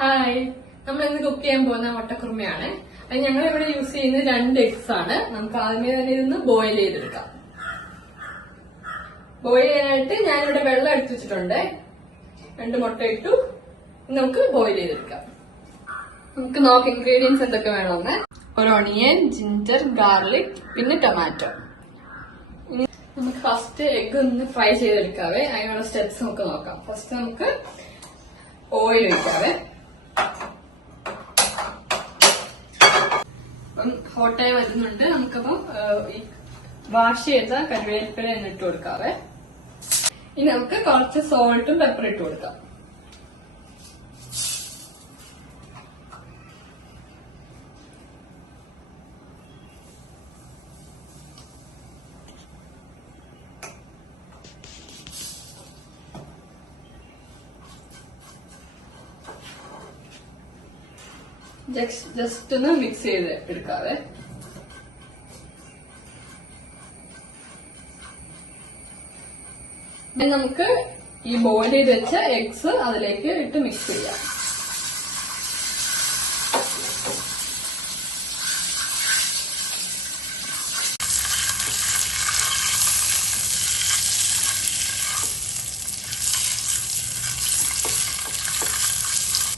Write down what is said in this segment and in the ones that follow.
Hi, നമ്മൾ ഇന്ന് cook ചെയ്യാൻ പോകുന്ന മുട്ടക്കുറുമയാണ്. അത് ഞങ്ങൾ ഇവിടെ യൂസ് ചെയ്യുന്നത് 2 എഗ്സ് ആണ്. നമുക്ക് ആദ്യമേ തന്നെ ഇതൊന്ന് ബോയിൽ ചെയ്തെടുക്കാം. ബോയിൽ ചെയ്യാനായിട്ട് ഞാനിവിടെ വെള്ളം എടുത്തു വെച്ചിട്ടുണ്ട്. 2 മുട്ട ഇട്ടു. നമുക്ക് ബോയിൽ ചെയ്തെടുക്കാം. നമുക്ക് നോക്കാം ഇൻഗ്രീഡിയൻസ് എന്തൊക്കെ വേണമെന്ന്. ഒരു ഓണിയൻ, ജിഞ്ചർ, ഗാർലിക്, പിന്നെ ടൊമാറ്റോ. ഇനി നമുക്ക് ഫസ്റ്റ് എഗ് ഒന്ന് ഫ്രൈ ചെയ്തെടുക്കാവേ. അതിനുള്ള സ്റ്റെപ്സ് നമുക്ക് നോക്കാം. ഫസ്റ്റ് നമുക്ക് ഓയിൽ ഒഴിക്കാവേ. ഹോട്ടായി വരുന്നുണ്ട്. നമുക്കപ്പം വാഷ് ചെയ്ത കറിവേപ്പില ഇട്ട് കൊടുക്കാവേ. ഇനി നമുക്ക് കുറച്ച് സോൾട്ടും പെപ്പർ ഇട്ട് കൊടുക്കാം. ജസ്റ്റ് ഒന്ന് മിക്സ് ചെയ്ത് എടുക്കാവേ. നമുക്ക് ഈ ബോയിൽ ചെയ്ത് വെച്ച എഗ്സ് അതിലേക്ക് ഇട്ട് മിക്സ് ചെയ്യാം.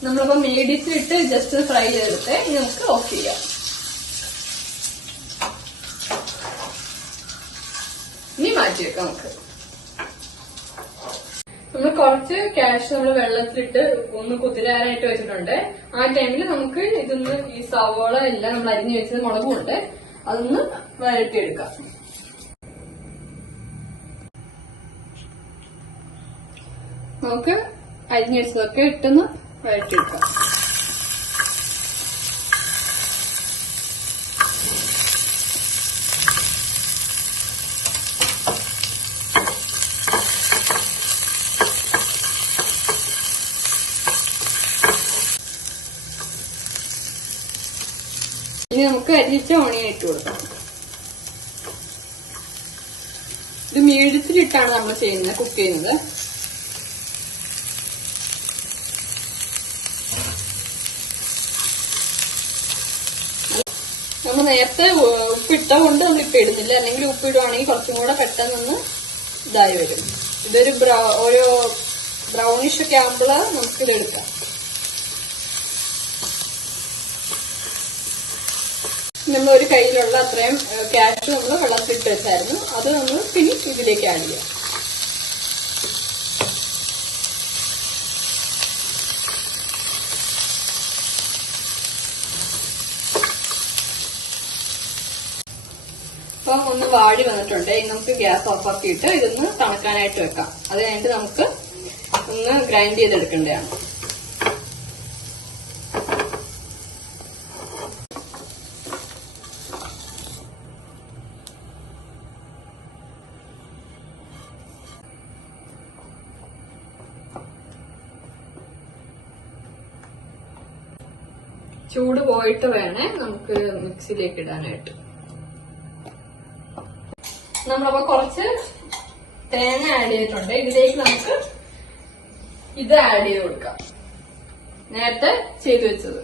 നമ്മളിപ്പോ മീഡിയത്തിലിട്ട് ജസ്റ്റ് ഫ്രൈ ചെയ്തെടുത്ത് ഇനി നമുക്ക് ഓഫ് ചെയ്യാം. ഇനി മാറ്റി വെക്കാം. നമ്മൾ കുറച്ച് ക്യാഷ് നമ്മൾ വെള്ളത്തിലിട്ട് ഒന്ന് കുതിരാനായിട്ട് വെച്ചിട്ടുണ്ട്. ആ ടൈമിൽ നമുക്ക് ഇതൊന്ന് ഈ സവോള എല്ലാം നമ്മൾ അരിഞ്ഞു വെച്ചത് മുളകുണ്ട് അതൊന്ന് വരട്ടിയെടുക്കാം. നമുക്ക് അരിഞ്ഞു വെച്ചതൊക്കെ ഇട്ടൊന്ന് വരട്ടിയെടുക്കാം. ഇനി നമുക്ക് അരിച്ച ഓണിയൻ ഇട്ട് കൊടുക്കാം. ഇത് മീഡിയത്തിലിട്ടാണ് നമ്മൾ ചെയ്യുന്നത്, കുക്ക് ചെയ്യുന്നത്. നമ്മൾ നേരത്തെ ഉപ്പിട്ട കൊണ്ട് നമ്മൾ ഇപ്പൊ ഇടുന്നില്ല. അല്ലെങ്കിൽ ഉപ്പിടുവാണെങ്കിൽ കുറച്ചും കൂടെ പെട്ടെന്നൊന്ന് ഇതായി വരും. ഇതൊരു ഒരു ബ്രൗണിഷ് ഒക്കെ ആകുമ്പോൾ നമുക്കിത് എടുക്കാം. നമ്മൾ ഒരു കയ്യിലുള്ള അത്രയും ക്യാഷ് നമ്മൾ വെള്ളത്തിലിട്ട് വെച്ചായിരുന്നു. അത് നമ്മൾ പിന്നെ ഇതിലേക്ക് ആഡ് ചെയ്യാം. അപ്പം ഒന്ന് വാടി വന്നിട്ടുണ്ട്. ഇനി നമുക്ക് ഗ്യാസ് ഓഫ് ആക്കിയിട്ട് ഇതൊന്ന് തണുക്കാനായിട്ട് വെക്കാം. അത് കഴിഞ്ഞിട്ട് നമുക്ക് ഒന്ന് ഗ്രൈൻഡ് ചെയ്തെടുക്കേണ്ടതാണ്. ചൂട് പോയിട്ട് വേണേ നമുക്ക് മിക്സിയിലേക്ക് ഇടാനായിട്ട്. നമ്മളപ്പോ കുറച്ച് തേങ്ങ ആഡ് ചെയ്തിട്ടുണ്ട്. ഇതിലേക്ക് നമുക്ക് ഇത് ആഡ് ചെയ്ത് കൊടുക്കാം, നേരത്തെ ചെയ്തു വെച്ചത്.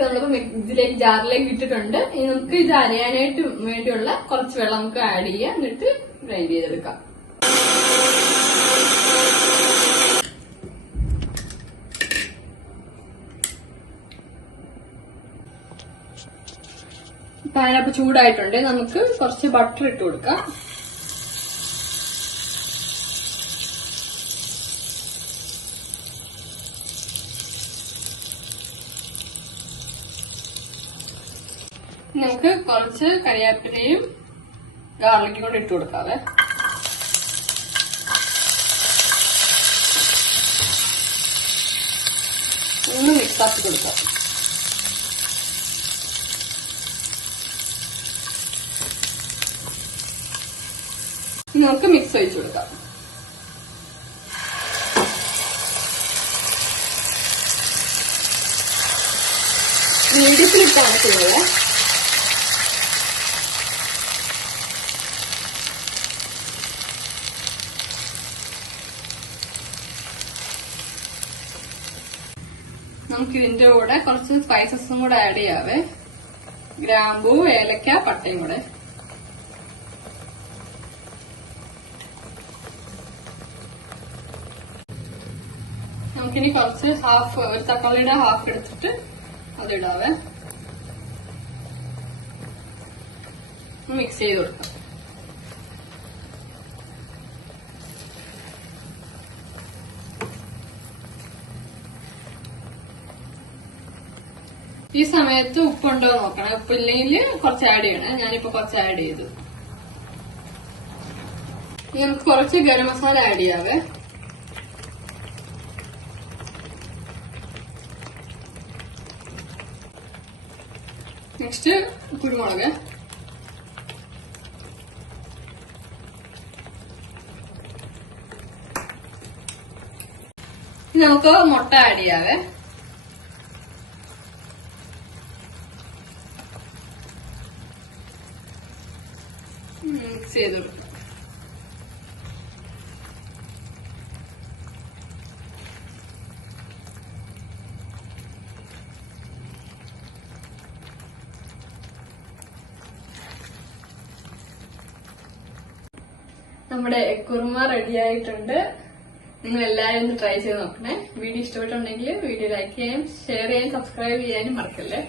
നമ്മളിപ്പോ ഇതിലേക്ക് ജാറിലേക്ക് ഇട്ടിട്ടുണ്ട്. ഇനി നമുക്ക് ഇത് അരയാനായിട്ട് വേണ്ടിയുള്ള കുറച്ച് വെള്ളം നമുക്ക് ആഡ് ചെയ്യാം. എന്നിട്ട് ഗ്രൈൻഡ് ചെയ്തെടുക്കാം. പാനപ്പ് ചൂടായിട്ടുണ്ട്. നമുക്ക് കുറച്ച് ബട്ടർ ഇട്ട് കൊടുക്കാം. നമുക്ക് കുറച്ച് കരിയാപ്പിലയും ഗാർലിക്കും കൂടെ ഇട്ട് കൊടുക്കാവേ. ഒന്ന് മിക്സ് ആക്കി കൊടുക്കാം. നമുക്ക് മിക്സ് ഒഴിച്ചു കൊടുക്കാം. മീഡിയത്തിലിട്ടാണ് ചെയ്യുന്നത്. നമുക്കിതിന്റെ കൂടെ കുറച്ച് സ്പൈസസും കൂടെ ആഡ് ചെയ്യാവേ. ഗ്രാമ്പൂ, ഏലക്ക, പട്ടയും കൂടെ. നമുക്കിനി കുറച്ച് ഒരു തക്കാളിയുടെ ഹാഫ് എടുത്തിട്ട് അതിടാവേ. മിക്സ് ചെയ്ത് കൊടുക്കാം. ഈ സമയത്ത് ഉപ്പുണ്ടോ നോക്കണം. ഉപ്പില്ലെങ്കിൽ കുറച്ച് ആഡ് ചെയ്യണേ. ഞാനിപ്പോ കുറച്ച് ആഡ് ചെയ്തു. ഇനി നമുക്ക് കുറച്ച് ഗരം മസാല ആഡ് ചെയ്യാവേ. നെക്സ്റ്റ് കുരുമുളക്. ഇനി നമുക്ക് മുട്ട ആഡ് ചെയ്യാവേ. മിക്സ് ചെയ്ത് കൊടുക്കാം. നമ്മുടെ കുറുമ റെഡി ആയിട്ടുണ്ട്. നിങ്ങൾ എല്ലാവരും ഒന്ന് ട്രൈ ചെയ്ത് നോക്കണേ. വീഡിയോ ഇഷ്ടപ്പെട്ടുണ്ടെങ്കിൽ വീഡിയോ ലൈക്ക് ചെയ്യാനും ഷെയർ ചെയ്യാനും സബ്സ്ക്രൈബ് ചെയ്യാനും മറക്കല്ലേ.